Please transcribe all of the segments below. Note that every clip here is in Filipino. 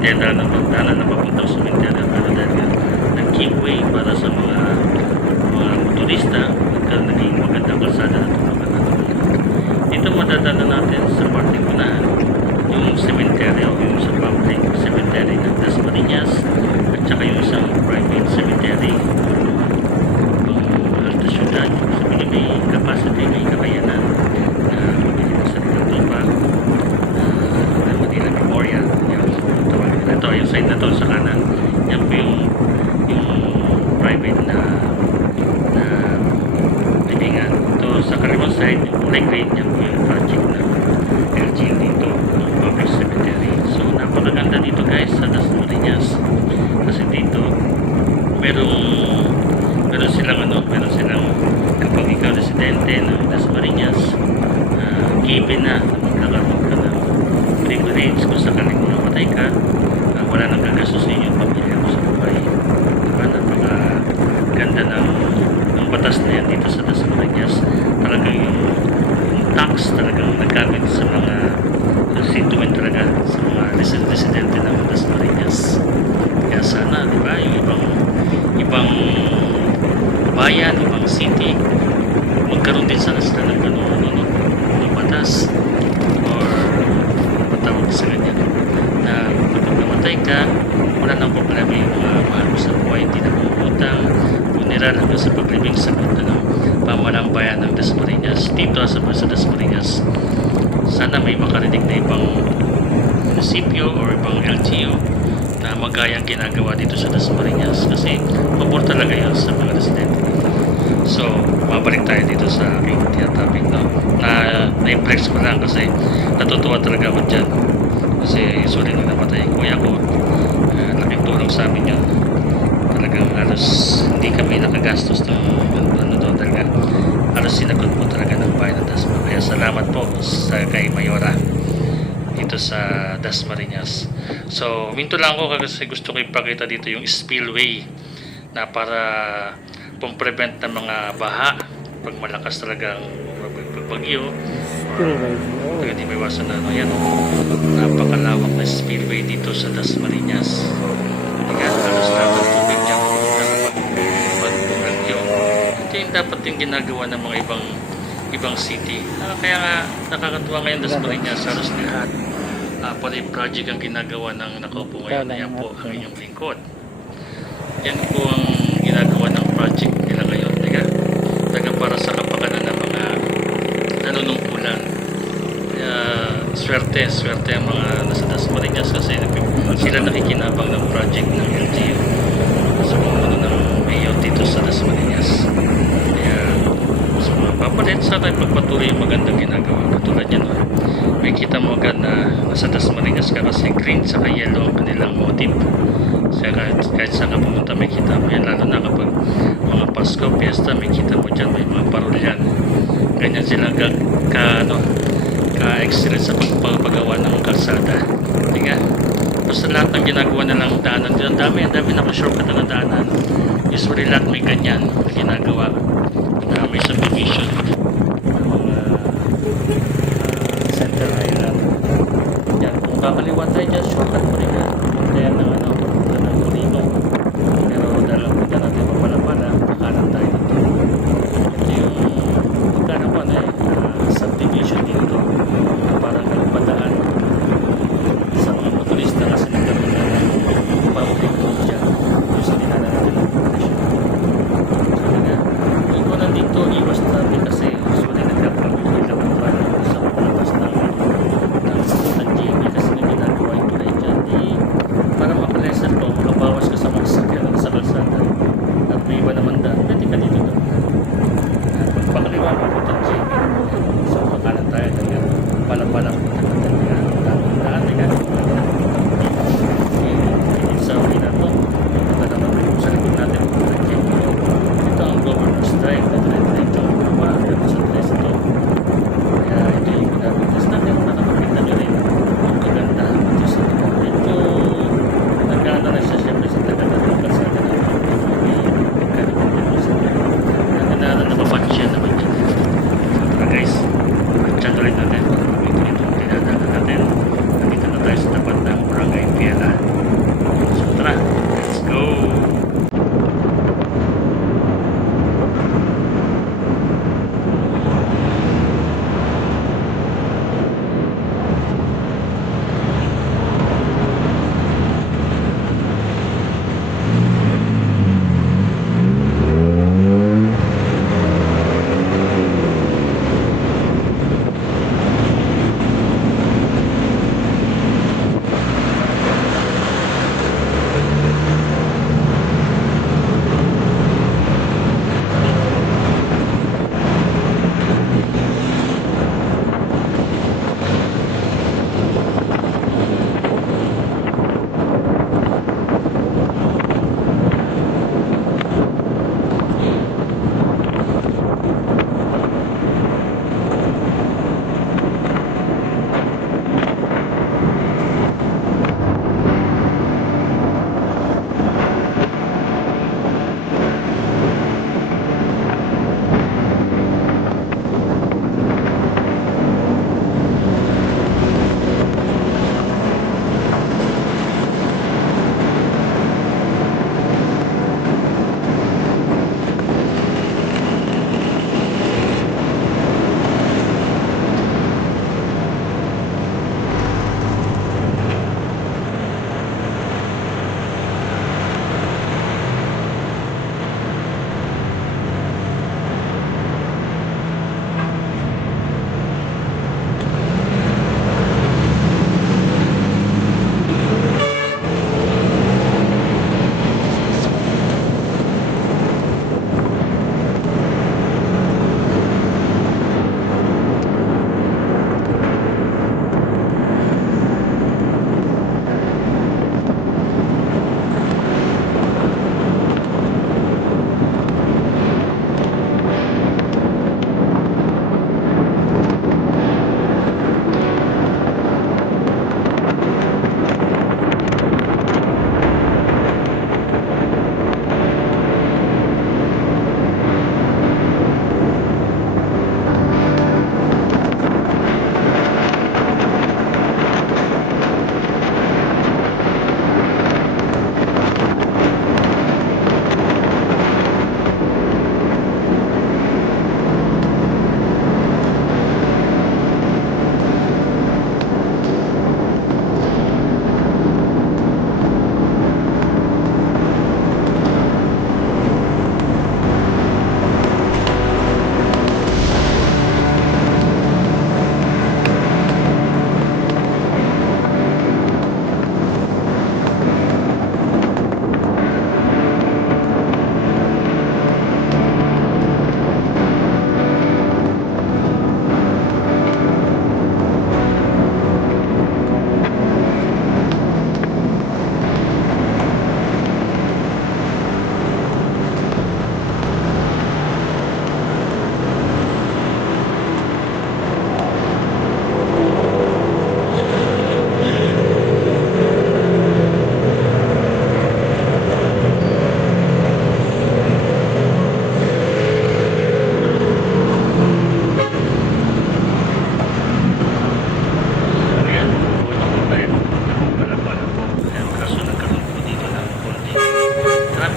sementeryo na pagdala na papuntang sementeryo, pero dahil nag-keep way para sa mga motorista, naging magandang kalsada na tumagal na dito. Madadala natin sa parting unahan yung sementeryo, yung sa public cemetery ng Dasmariñas, at saka yung isang private cemetery sa syudad. Sabi may capacity, may kakayanan na mabili ng sariling lupa na Manila Memorial. Ito yung side na to sa kanan, yan po yung private na libingan. Ito sa kaliwang side, yung kulay green, yan po yung project na LGU dito, yung public cemetery. So napakaganda dito guys sa Dasmariñas, kasi dito meron silang kapag ikaw residente ng Dasmariñas, given na magkakaroon ka ng privilege kung sakaling mamatay ka, wala nang gagastusin yung pamilya mo sa buhay. Diba? Napakaganda ng batas na yan dito sa Dasmariñas. Talagang yung tax talagang nagkamit sa mga constituent talaga, sa mga residente ng Dasmariñas. Kaya sana, diba, yung ibang bayan, ibang city, magkaroon din sana sila ng ganung batas or matawag sa ganyan na kapag namatay ka, wala nang problema yung mga mahal mo sa buhay, hindi na mangutang, funeral hanggang sa paglibing sagot ng pamalang bayan ng Dasmariñas. Dito sa Dasmariñas, sana may makarinig na ibang munisipyo or ibang LGU na magayang ginagawa dito sa Dasmariñas, kasi pabor talaga yun sa mga residente dito. So mabalik tayo dito sa aking topic, no? Na-flex ko lang kasi natutuwa talaga ako dyan, kasi usually nung namatay kuya ko, laking tulong sa amin yun. Talagang halos hindi kami nakagastos ng talaga, halos sinagot po talaga ng bayan ng Dasma. Kaya salamat po kay Mayora dito sa Dasmariñas. So minto lang ako kasi gusto ko ipakita dito yung spillway na para pang-prevent ng mga baha pag malakas talagang bagyo or hindi may iwasan na yan. Napakalawak na spillway dito sa Dasmariñas. Kaya halos lahat ng tubig niya pag bagyo. Ito yung dapat yung ginagawa ng mga ibang city. Kaya nga nakakatuwa ngayon Dasmariñas, halos lahat pati project ang ginagawa ng nakaupo ngayon. Yan po ang inyong lingkod. Yan po ang ginagawa ng project nila ngayon. Taga para sa kapakanan ng mga nanunungkulan. Kaya swerte ang mga nasa Dasmariñas kasi sila nakikinabang ng project ng LGU sa pamumuno ng mayor dito sa Dasmariñas. Kaya sa mga papalit, sana pagpatuloy yung magandang ginagawa. Katulad yan, may kita mo agad na nasa Dasmariñas ka kasi green sa yellow ang kanilang motif. Kaya kahit saan ka pumunta may kita mo yan, lalo na kapag mga Pasko, Fiesta, may kita mo dyan, may mga parolyan. Ganyan sila ka-excellent sa pagpagawa ng kalsada. Basta lahat ng ginagawa nilang daanan dyan, dami naka-shortcut na daanan. Usually lahat may ganyan na ginagawa na may subdivision ng mga Center Island. Yan, kung kakaliwa tayo dyan, shortcut pa rin yan. Kaya ng Molino. Pero dahil ang punta natin mapalapala, kakanan tayo dito. Ito yung pagkanapan subdivision dito na parang nagpadaan sa mga motorista kasi nagkaroon na public road dyan yung sa dinala natin ng population. So kaya ikaw na dito, iwas traffic kasi usually nagkapag-ilaw ng parang sa palabas ng GMA kasi may ginagawa ito na dyan para makalesar mo, makabawas ka sa mga sakyan sa kalsada at may iba naman daan, pwede ka dito na pagpakaliwa mo ito ng GMA. So makanan tayo ng pala-pala daan sa uli na ito sa likod natin ito ang Governor's Drive na dito sa tres ito. Kaya ito yung ginagawa natin, nakakapita nyo rin ang maganda ito sa ito. Nagkano na siya siyempre sa tagal ng kalsada na may pagkano sa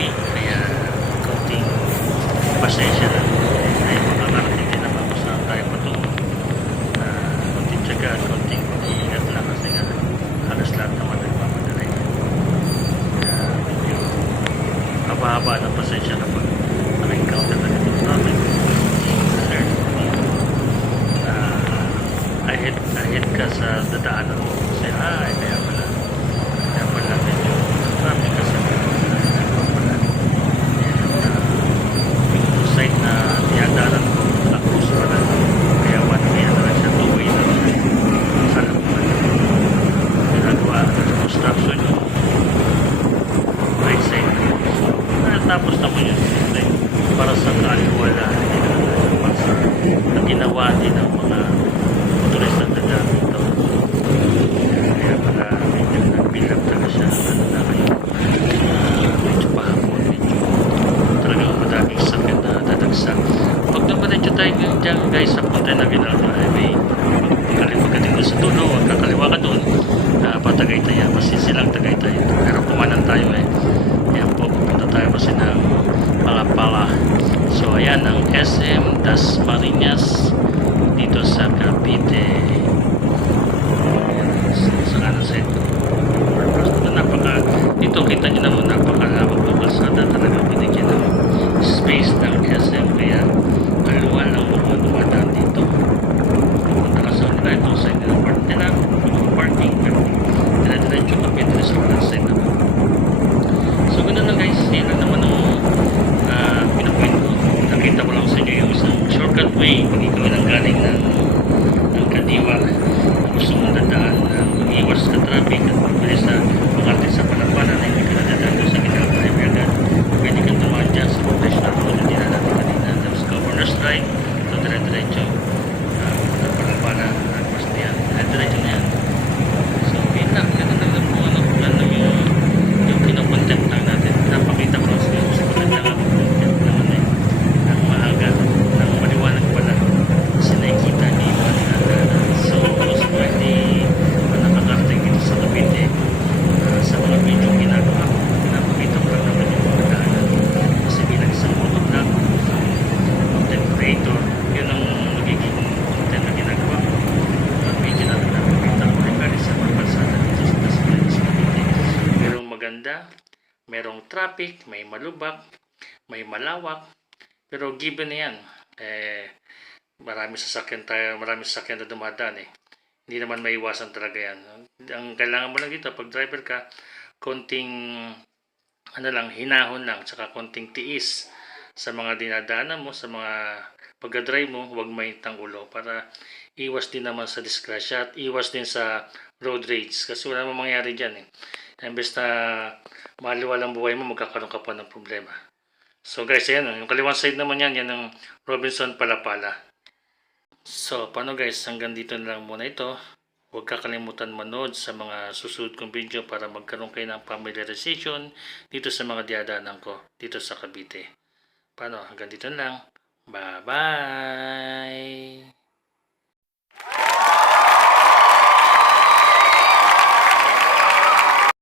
traffic, kaya kaunting pasensya lang. Ay makakarating din naman kung saan tayo patungo. Kaunting tiyaga at kaunting pag-iingat lang kasi nga halos lahat naman nagmamadali. Kaya medyo haba-haba ng pasensya na pag na-encounter na itong traffic. Ahead ka sa dadaanan mo kasi kaya pala medyo traffic kasi pala yung side na dinadaanan ko tapos pala kaya one way na lang siya, two way na lang sana naman ginagawa construction yung right side so natapos na mo yun siyempre para sa kaliwala na ginawa din ng mga motorista na dami ito. Kaya pala medyo nag-build up talaga siya. Ano na kayo? Medyo pahapon. Medyo talagang madaming sakit na dadagsak. Pag dumaretso tayo dyan guys sa Punta na Ginaldo Highway, kaliwa ka din sa tulo, huwag kakaliwa ka doon. Patagaytay yan. Kasi silang Tagaytay. Pero kumanan tayo eh. Kaya po, pupunta tayo kasi ng mga pala. So ayan ang SM Dasmariñas dito sa Cavite. Sa kanan side ko. Dito kita nyo naman napakalawag ng kalsada talaga binigyan ng space ng SM kaya maluwal ang mga dumadaan dito. Pupunta ka sa nila itong side nila parking pero dire-diretso ka pinto sa kanan side naman. So ganoon lang guys, yan lang naman ang pinapoint ko. Nakita ko lang sa inyo yung isang shortcut way pag ikaw nang galing ng Kadiwa gusto mong dadaan iwas ka traffic at magbilis na makarating sa Palapanan na hindi ka nadadaan doon sa Ginaldo Highway agad pwede kang dumaan dyan sa professional road na dinala natin kanina tapos Governor's Drive so dire-diretso Palapanan nagpas na yan dire-diretso na yan so yun lang ganun lang po ano yung kinocontent lang natin napakita ko lang sa inyo gusto ko lang lang ako content naman eh ang maaga ng maliwanag pala kasi nakikita ni so pwede nakakarating dito sa Cavite sa mga video ginagawa ko pinapakita ko lang naman yung mga daanan kasi bilang isang motovlog content creator yun ang magiging content na ginagawa ko video na pinapakita ko regarding sa mga kalsada dito sa Dasmariñas Cavite merong maganda merong traffic may malubak may malawak pero given na yan marami sasakyan na dumadaan eh. Hindi naman maiwasan talaga yan. Ang kailangan mo lang dito, pag driver ka, konting hinahon lang, tsaka konting tiis sa mga dinadaanan mo, sa mga pagdadrive mo, huwag mainit ang ulo para iwas din naman sa disgrasya at iwas din sa road rage kasi wala namang mangyari dyan eh. Imbes na maluwal ang buhay mo, magkakaroon ka pa ng problema. So guys, ayan, yung kaliwang side naman yan ang Robinson Palapala. So, paano guys, hanggang dito na lang muna ito. Huwag kakalimutan manood sa mga susunod kong video para magkaroon kayo ng familiarization dito sa mga diadaanan ko dito sa Cavite. Paano, hanggang dito na lang. Bye-bye!